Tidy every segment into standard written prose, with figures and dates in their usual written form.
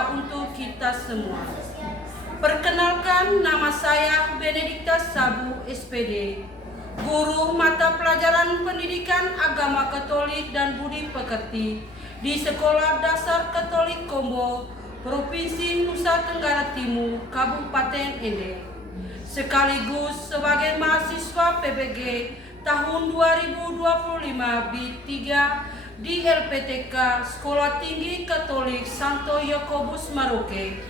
berdoa untuk kita semua. Perkenalkan, nama saya Benedikta Sabu, SPD, guru mata pelajaran pendidikan agama Katolik dan budi pekerti di Sekolah Dasar Katolik Kombo, Provinsi Nusa Tenggara Timur, Kabupaten Ende. Sekaligus sebagai mahasiswa PBG tahun 2025 B3 di LPTK Sekolah Tinggi Katolik Santo Yakobus Maroke.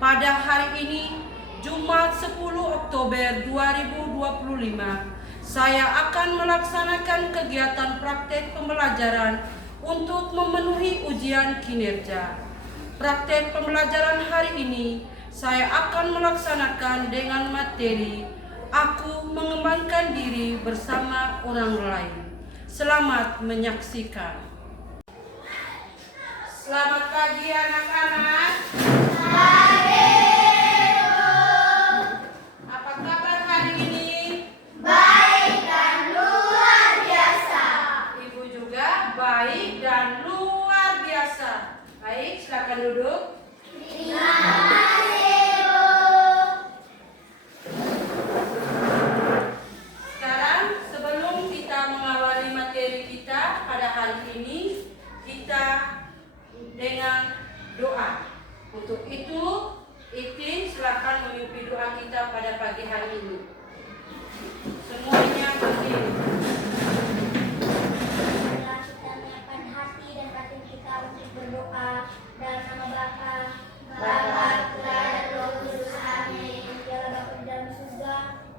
Pada hari ini, Jumat 10 Oktober 2025, saya akan melaksanakan kegiatan praktek pembelajaran untuk memenuhi ujian kinerja. Praktek pembelajaran hari ini saya akan melaksanakan dengan materi "Aku mengembangkan diri bersama orang lain". Selamat menyaksikan. Selamat pagi anak-anak. Pagi, Bu. Apa kabar hari ini? Baik dan luar biasa. Ibu juga baik dan luar biasa. Baik, silakan duduk. Terima kasih, Bu. Sekarang sebelum kita mengawali materi kita pada hari ini, kita dengan doa. Untuk itu, Itin silakan memimpin doa kita pada pagi hari ini. Semuanya berdiri. Marilah kita menyiapkan hati dan batin kita untuk berdoa dalam nama Bapa, Putra, dan Roh Kudus. Amin. Ya Bapa di dalam surga,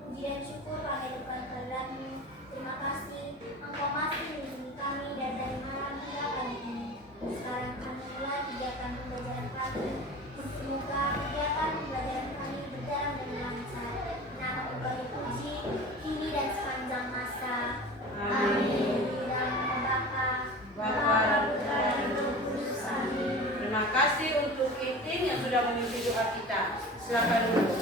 puji dan syukur kami depan kehadirat-Mu. Terima kasih, Engkau masih melindungi kami dan dari malam hingga pagi ini. Sekarang kami mulai kegiatan pembelajaran kami. Semoga kegiatan pembelajaran kami berjalan dengan lancar. Nama Engkau dipuji kini dan sepanjang masa. Amin. Di dalam nama Bapa, Putra, dan Roh Kudus. Amin. Terima kasih untuk Itin yang sudah memimpin doa kita. Silakan duduk.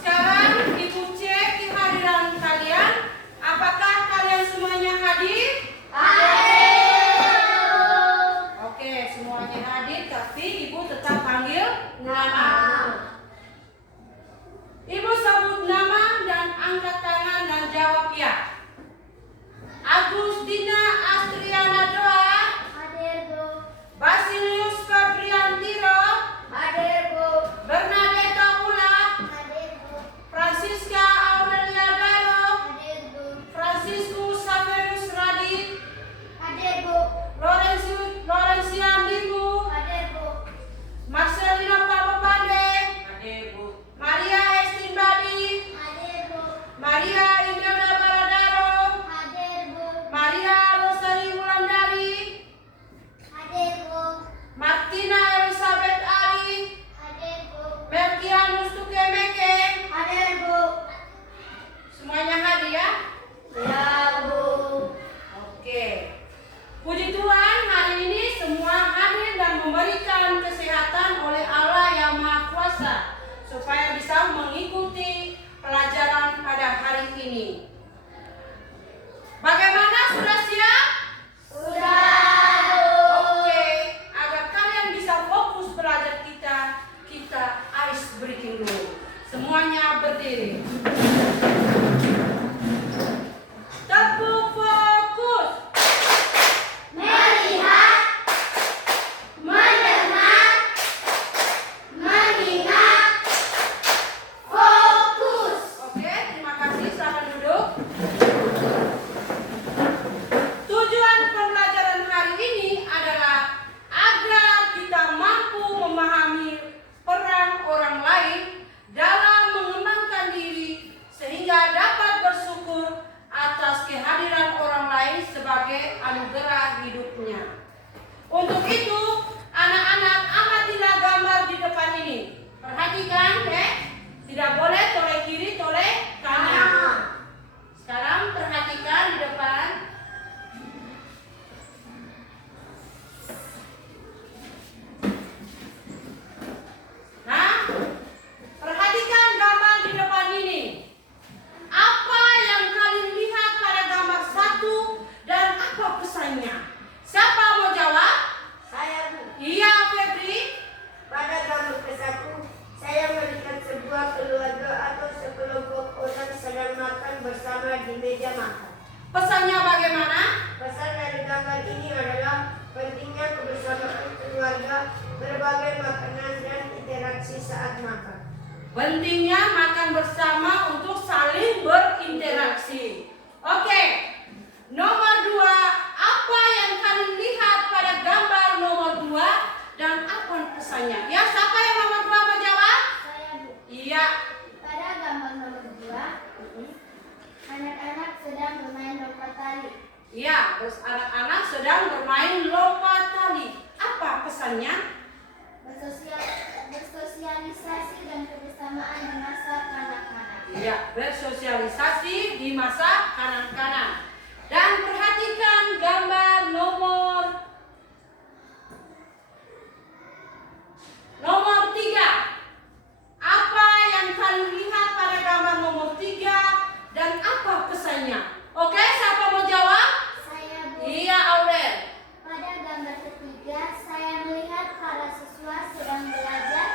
Sekarang Ibu cek kehadiran kalian. Apakah kalian semuanya hadir? Oke, semuanya hadir, tapi Ibu tetap panggil nama. Ibu sebut nama dan angkat tangan dan jawab ya. Agustina Astriana Doa, Hadir, Bu. Basilius Fabriantiro, Hadir, Bu. Bernadetta Ula, Hadir, Bu. Francisca Aurelia Daro, Hadir, Bu. Franciscus Saverus Radit, Hadir, Bu. Lorencian Dibu, Hadir, Bu. Marcelina Papapande, Maria Estin Badi, Hadir, Bu. Maria Imelda Baradaro, Hadir, Bu. Maria Rosari Wulandari, Hadir, Bu. Martina Elizabeth Ari, Hadir, Bu. Melkianus Tukemeke. Hadir, Bu. Semuanya hadir ya? Ya, Bu. Oke. Puji Tuhan, hari ini semua hadir dan memberikan kesehatan oleh Allah yang Maha Kuasa supaya bisa mengikuti pelajaran pada hari ini. Bagaimana, sudah siap? Sudah, Bu. Oke, agar kalian bisa fokus belajar kita ice breaking dulu. Semuanya berdiri. Tepuk fokus. Melihat, mendengar, mengingat, fokus. Oke, terima kasih. Silakan duduk. Tujuan pembelajaran hari ini adalah agar kita mampu memahami peran orang lain dalam mengembangkan diri Pentingnya makan bersama untuk saling berinteraksi. Oke. Nomor 2, apa yang kalian lihat pada gambar nomor 2 dan apa pesannya? Ya, siapa yang nomor 2 menjawab? Saya, Bu. Iya. Pada gambar nomor 2, anak-anak sedang bermain lompat tali. Iya, terus anak-anak sedang bermain lompat tali. Apa pesannya? Bersosialisasi dan kebersamaan di masa kanak-kanak. Iya, bersosialisasi di masa kanak-kanak. Dan perhatikan gambar nomor 3. Apa yang kalian lihat pada gambar nomor 3 dan apa pesannya? Oke, siapa mau jawab? Saya, Bu. Iya, Aurel. Pada gambar ketiga, saya melihat para siswa sedang belajar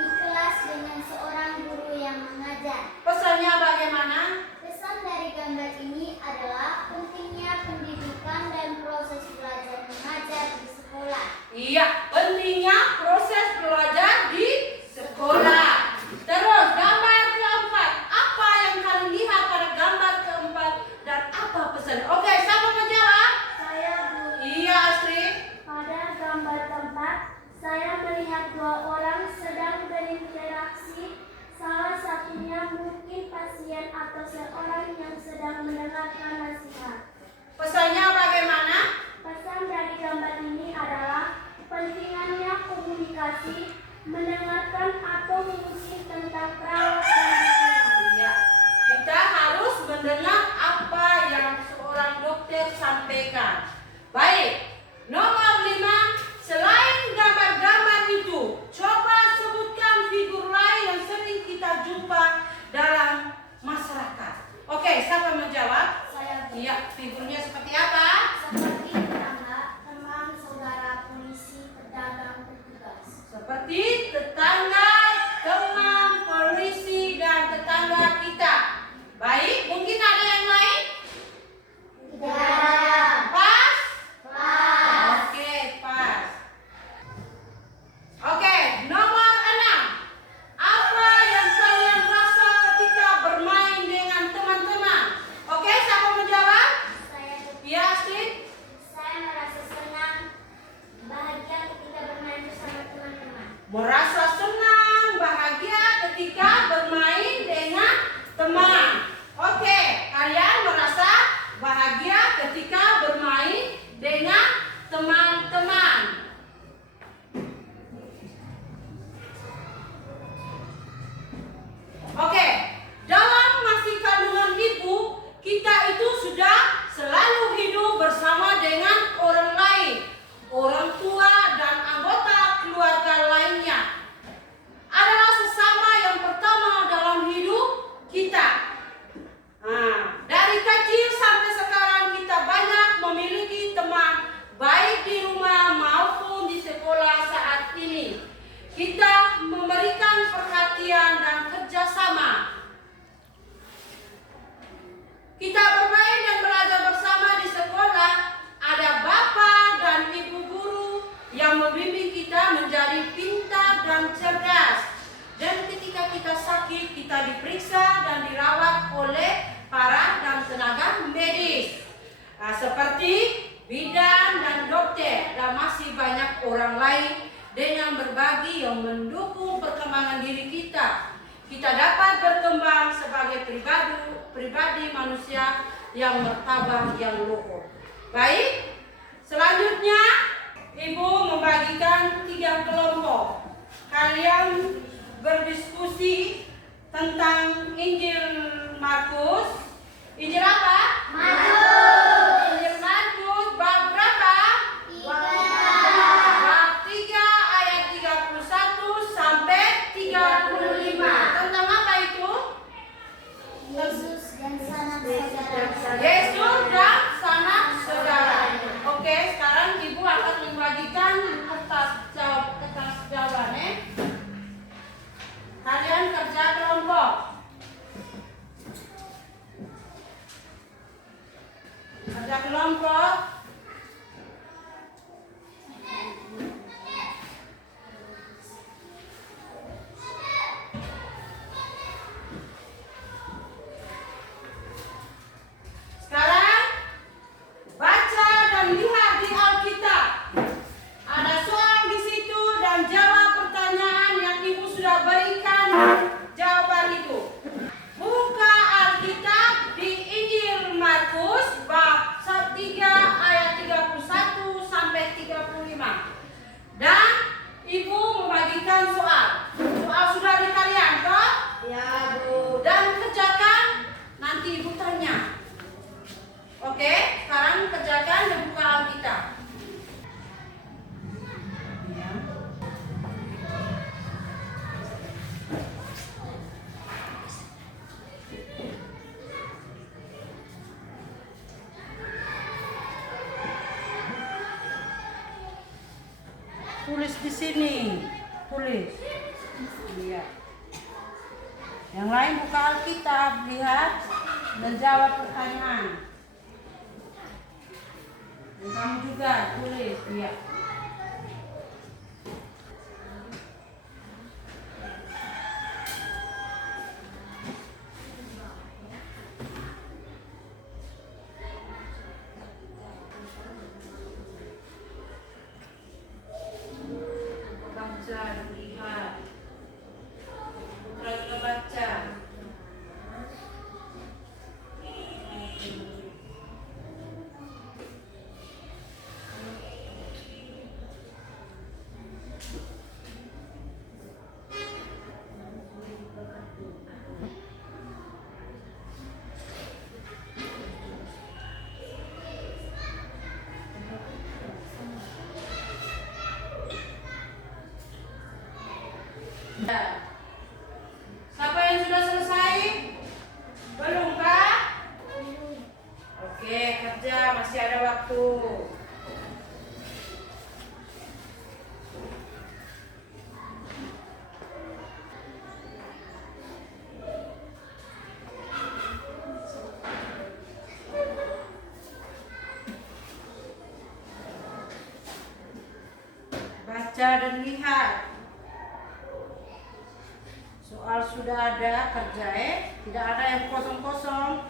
di kelas dengan seorang guru yang mengajar. Pesannya bagaimana? Pesan dari gambar ini adalah pentingnya pendidikan dan proses belajar mengajar di sekolah. Iya, pentingnya proses belajar di sekolah. Terus gambar keempat, apa yang kalian lihat pada gambar keempat dan apa pesan? Oke, siapa mau jawab? Saya, Bu. Iya, Astrid. Pada gambar keempat, saya melihat 2 orang sedang berinteraksi. Salah satunya mungkin pasien atau seorang yang sedang mendengarkan nasihat. Pesannya bagaimana? Pesan dari gambar ini adalah pentingnya komunikasi, mendengarkan atau mengusik tentang perawat dan makanan. Iya, kita harus mendengar apa yang seorang dokter sampaikan. Baik, nomor 5, selain gambar-gambar itu, coba sebutkan figur lain yang sering kita jumpa dalam masyarakat. Oke, siapa menjawab? Saya, Bu. Iya, figurnya seperti apa? Seperti tetangga, teman, saudara, polisi, pedagang, petugas. Seperti tetangga, teman, polisi, dan tetangga kita. Baik, mungkin ada yang lain? Tidak. Pas? Pas. Oke, pas. Oke, nomor 6. Apa yang kalian rasa ketika bermain dengan teman-teman? Oke, siapa menjawab? Saya, Bu. Iya, Astrid? Saya merasa senang, bahagia ketika bermain bersama teman-teman. Merasa senang, bahagia ketika bermain dengan teman. Oke, kalian merasa bahagia ketika bermain dengan teman-teman. Oke, dalam masih kandungan ibu, kita itu sudah selalu hidup bersama dengan orang lain, orang tua dan anggota keluarga lainnya. Adalah sesama yang pertama dalam hidup kita. Nah, dari kecil sampai sekarang kita banyak memiliki teman, baik di rumah maupun di sekolah saat ini. Kita memberikan perhatian dan kerjasama. Kita bermain dan belajar bersama di sekolah. Ada bapak dan ibu guru yang membimbing kita menjadi pintar dan cerdas. Dan ketika kita sakit, kita diperiksa dan dirawat oleh para dan tenaga medis. Nah, seperti bidan dan dokter dan masih banyak orang lain dengan berbagi yang mendukung perkembangan diri kita. Kita dapat berkembang sebagai pribadi manusia yang martabat yang luhur. Baik, selanjutnya Ibu membagikan 3 kelompok. Kalian berdiskusi tentang Injil Markus. Injil apa? Markus. Injil Markus bab berapa? 3. Bab 3 ayat 31 sampai 35. Tentang apa itu? Yesus dan sanak saudara. Yesus dan sanak saudara. Oke, sekarang Ibu akan membagikan kertas jawabannya. Kalian kerja kelompok. tulis di sini. Tulis. Iya. Yang lain buka Alkitab, lihat dan jawab pertanyaan. Dan kamu juga tulis, iya. Baca, lihat. Putra juga baca. Ya. Siapa yang sudah selesai? Belum kah? Oke, kerja masih ada waktu. Baca dan lihat. Soal sudah ada, kerja tidak ada yang kosong-kosong.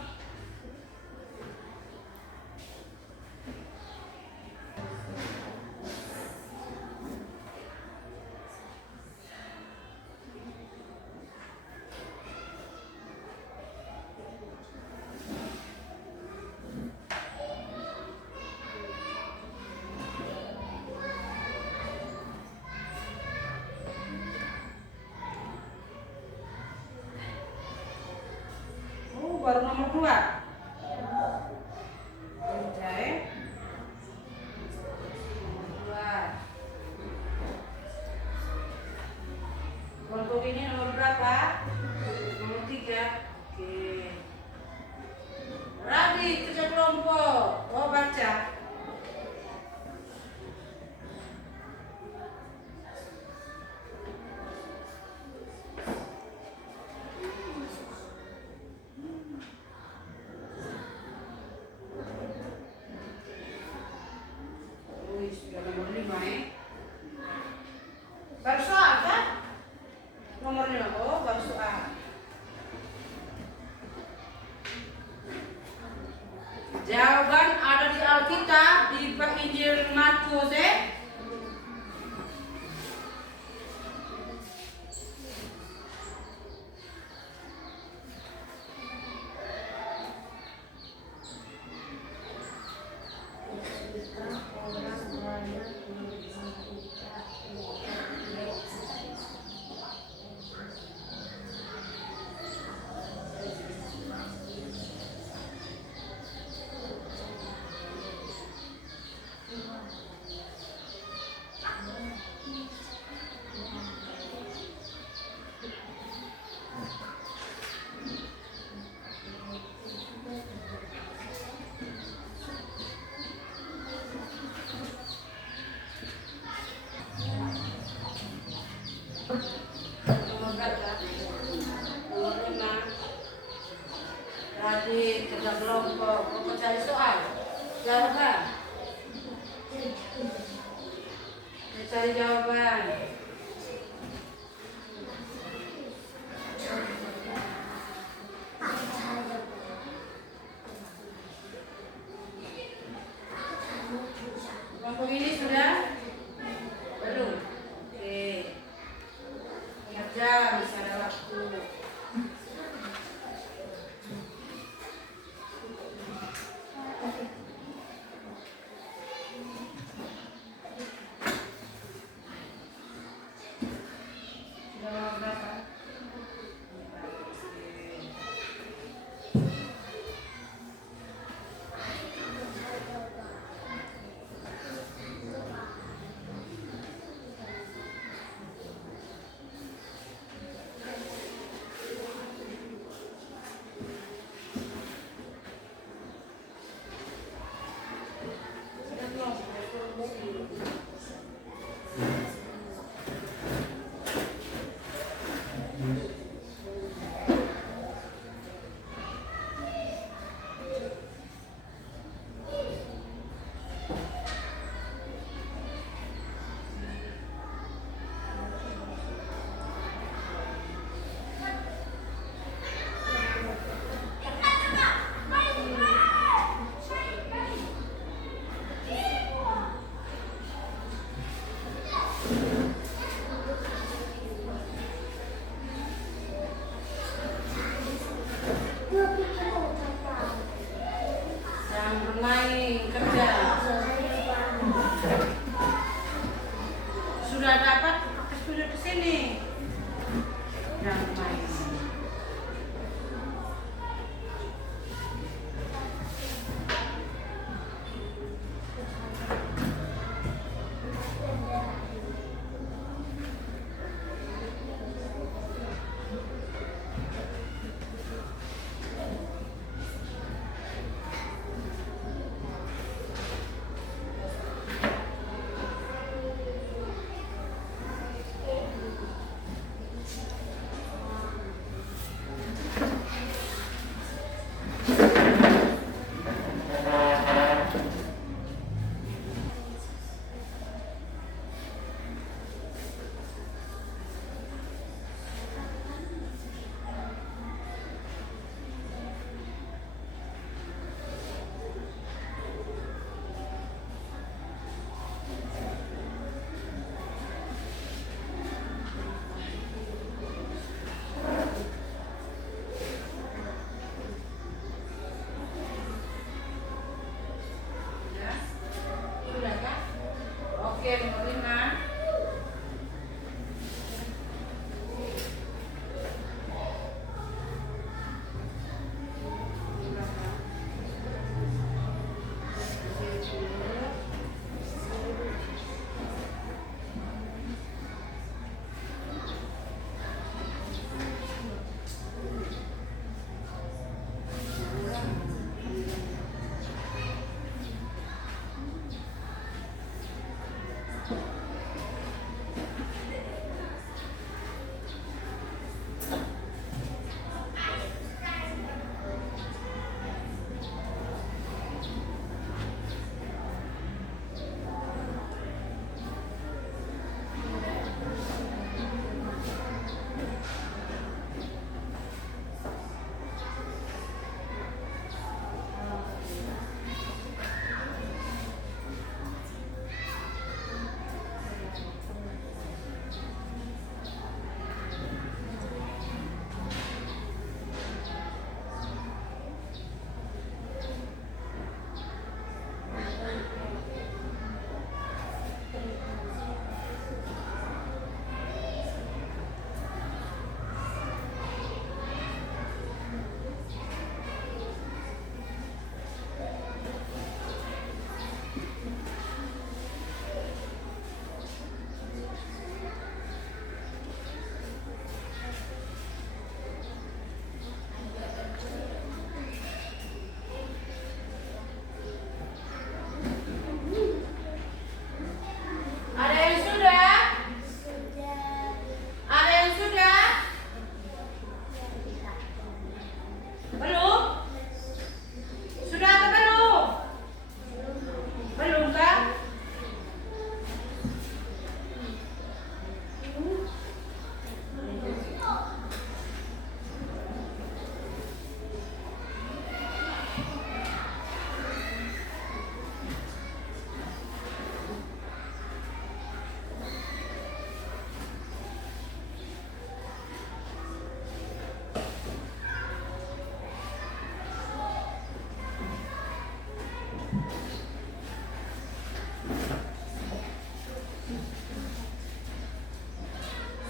Baru nomor 2. Kerja nomor 2. Kelompok ini nomor berapa? Nomor 3. Oke. Rabi, kerja kelompok. Oh, baca. Sudah nomor 5 Baru soal kan? Nomor 5. Oh, baru soal. Jawaban ada di Alkitab di Injil Markus Nomor berapa? Nomor 5. Tadi kerja kelompok. Mau cari soal? Jawaban. Cari jawaban. Kelompok ini sudah? Belum. Oke. Kerja bisa ada waktu. sudah dapat, pakai sudah ke sini. Dan main. Sudah kan? Oke, nomor 5. Ada yang sudah? Ada yang sudah? Belum? Sudah atau belum? Belum kan?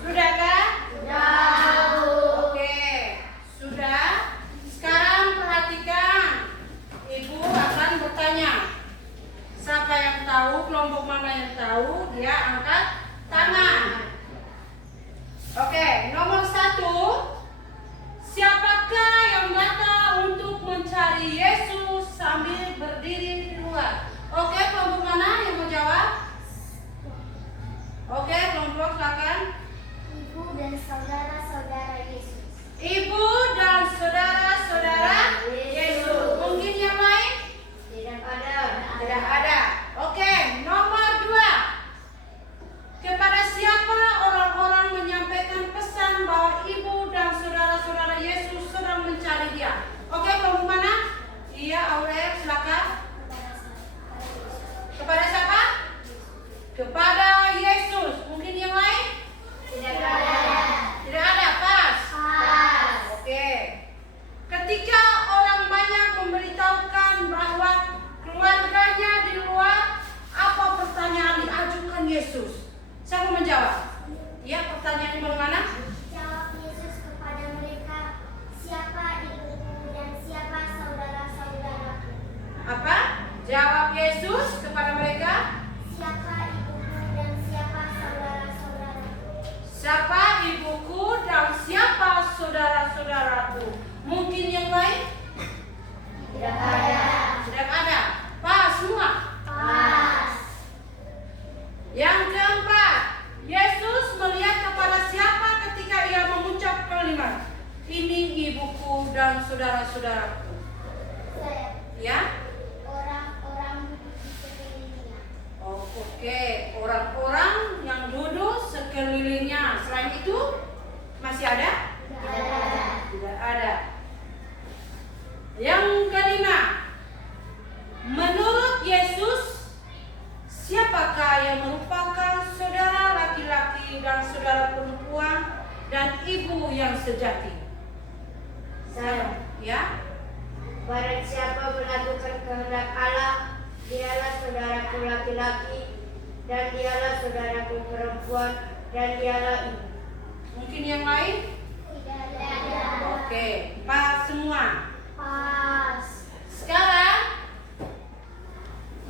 Sudah kan? Oke, sudah. Sekarang perhatikan. Ibu akan bertanya. Siapa yang tahu, kelompok mana yang tahu, dia angkat tangan. Oke, nomor 1. Siapakah yang datang untuk mencari Yesus sambil berdiri di luar? Oke, kelompok mana yang mau jawab? Oke, kelompok silakan. Ibu dan saudara-saudara Yesus. Ibu dan saudara-saudara Yesus. Mungkin yang lain? Tidak ada. Oke, nomor 2. Kepada siapa orang-orang menyampaikan pesan bahwa ibu dan saudara-saudara Yesus sedang mencari dia? Oke, kelompok mana? Iya, Aurel, silakan. Kepada siapa? Kepada Yesus. Mungkin yang lain? Tidak ada. Pas. Oke. Siapa menjawab? Ya, pertanyaannya bagaimana? Jawab Yesus kepada mereka, siapa ibuku dan siapa saudara-saudaraku? Apa? Jawab Yesus kepada mereka, Siapa ibuku dan siapa saudara-saudaraku? siapa ibuku dan siapa saudara-saudaraku? Mungkin yang lain? Tidak ada. Tidak ada. Pas semua. Pas. Yang keempat, Yesus melihat kepada siapa ketika ia mengucap kalimat, ini ibuku dan saudara-saudaraku. Saya. Ya? Orang-orang di sekelilingnya. Oh, oke. Orang-orang yang duduk sekelilingnya. Selain itu, masih ada? Tidak ada. Tidak ada. Yang kelima, menurut Yesus, siapakah yang merupakan saudara laki-laki dan saudara perempuan dan ibu yang sejati? Saya. Ya? Barang siapa melakukan kehendak Allah, dialah saudaraku laki-laki, dan dialah saudaraku perempuan, dan dialah ibu. Mungkin yang lain? Tidak ada. Oke, pas semua. Pas. Sekarang,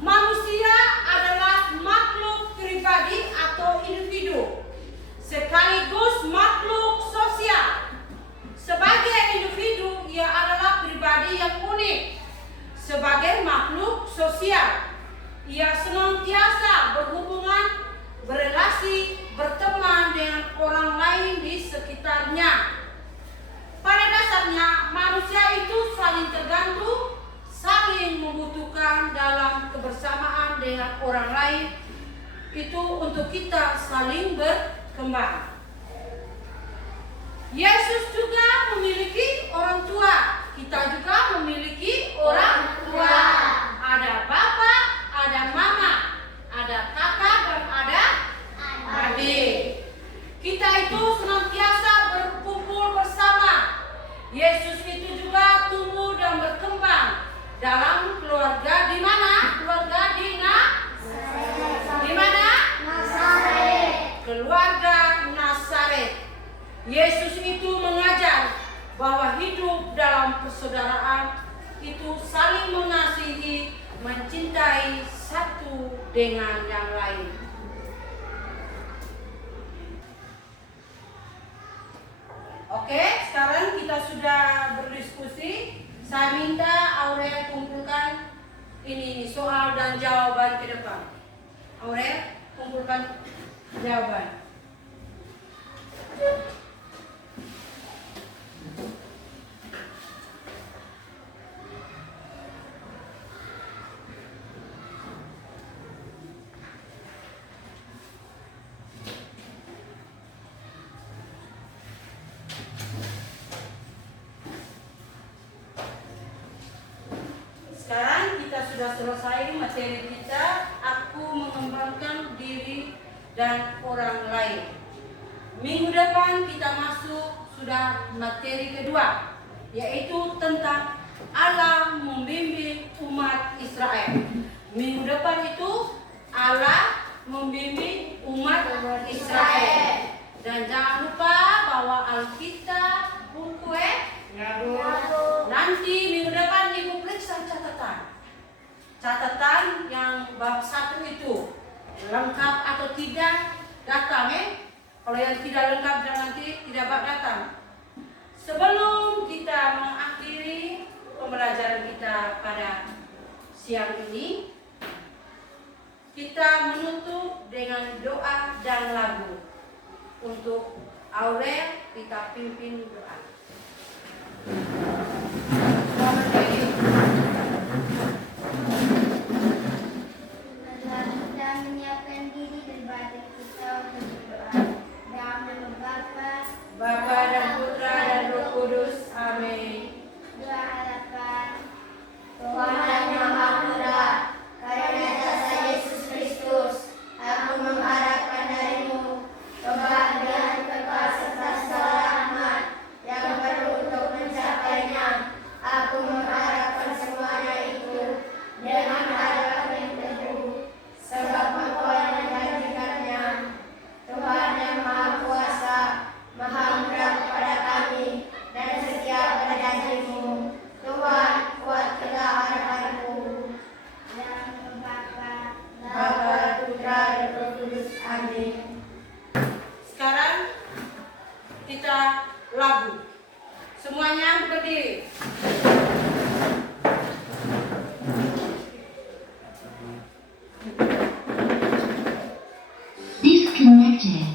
manusia adalah makhluk pribadi atau individu, sekaligus makhluk sosial. Sebagai individu, ia adalah pribadi yang unik. Sebagai makhluk sosial, ia senantiasa berhubungan, berelasi, berteman dengan orang lain di sekitarnya. Pada dasarnya, manusia itu saling tergantung, saling membutuhkan dalam kebersamaan dengan orang lain. Itu untuk kita saling berkembang. Yesus juga memiliki orang tua. Kita juga memiliki orang tua. Ada bapak, ada mama, ada kakak dan ada adik. Kita itu senantiasa berkumpul bersama. Yesus itu juga tumbuh dan berkembang dalam keluarga di mana? Keluarga di mana? Nazaret. Keluarga Nazaret. Yesus itu mengajar bahwa hidup dalam persaudaraan itu saling mengasihi, mencintai satu dengan yang lain. Oke, sekarang kita sudah berdiskusi. Saya minta Aurel kumpulkan ini soal dan jawaban ke depan. Aurel, kumpulkan jawaban. Sekarang kita sudah selesai materi kita, aku mengembangkan diri dan orang lain. Minggu depan kita masuk sudah materi kedua, yaitu tentang Allah membimbing umat Israel. Minggu depan itu Allah membimbing umat Israel. Dan jangan lupa bawa Alkitab, buku nanti minggu depan ibu periksa catatan yang bab 1 itu lengkap atau tidak, datang kalau yang tidak lengkap dan nanti tidak datang. Sebelum kita mengakhiri pembelajaran kita pada siang ini, kita menutup dengan doa dan lagu. Untuk Aurel kita pimpin doa. Kita menyiapkan diri dan batin kita untuk berdoa. Dalam nama Bapa dan Putra dan Roh Kudus. Amin. Doa harapan. Tuhan yang Maha Muda, karena jasa Yesus Kristus, aku mengharapkan darimu kebahagiaan kekal serta segala rahmat yang perlu untuk mencapainya. Aku lagu. Semuanya berdiri. Disconnected.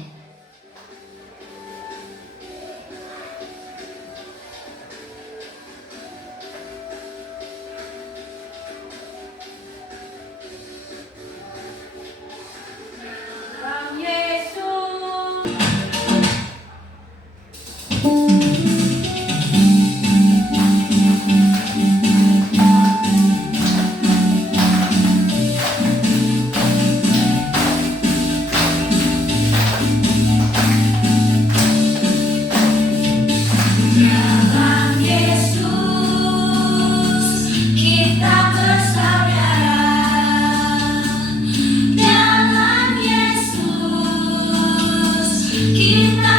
Bang Yesus. Dalam Yesus kita bersaudara. Dalam Yesus kita